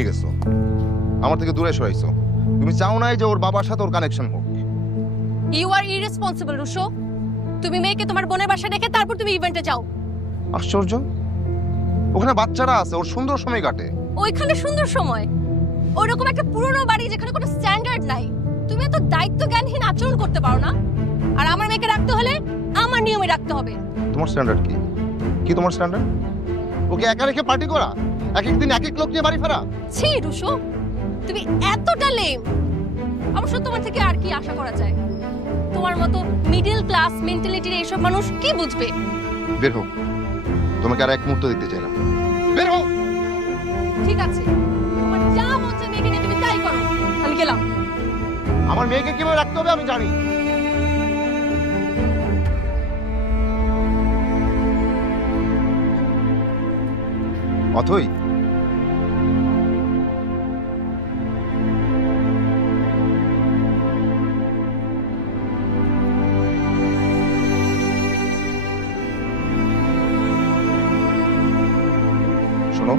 নিয়ে গেছো, আমার থেকে দূরে সরাইছো। তুমি চাও নাই যে ওর বাবার সাথে ওর কানেকশন হোক। You are irresponsible Rusho. তুমি মেয়েকে তোমার বোনের বাসায় রেখে তারপর তুমি ইভেন্টে যাও। আশ্চর্য, ওখানে বাচ্চারা আছে, ওর সুন্দর সময় কাটে। ওইখানে সুন্দর সময়, ওইরকম একটা পুরনো বাড়ি যেখানে কোনো স্ট্যান্ডার্ড নাই। তুমি এত দায়িত্ব জ্ঞানহীন আচরণ করতে পারো না। আর আমার মেয়েকে রাখতে হলে আমার নিয়মে রাখতে হবে। তোমার স্ট্যান্ডার্ড কি? কি তোমার স্ট্যান্ডার্ড? ওকে একা রেখে পার্টি করা, এক এক দিন এক এক লোক নিয়ে বাড়ি ফেরা? ছি রুশো, তুমি এতটা লেম। অবশ্য তোমার থেকে আর কি আশা করা যায়? তোমার মতো মিডল ক্লাস মেন্টালিটির এইসব মানুষ কি বুঝবে? বের হোক, তোমাকে আর এক মুহূর্ত দেখতে চাই না। বের হোক। ঠিক আছে, তোমার যা মন চায় মেয়েকে নিয়ে তুমি তাই করো। আমি গেলাম। আমার মেয়েকে কিভাবে রাখতে হবে আমি জানি। অথই, শোনো,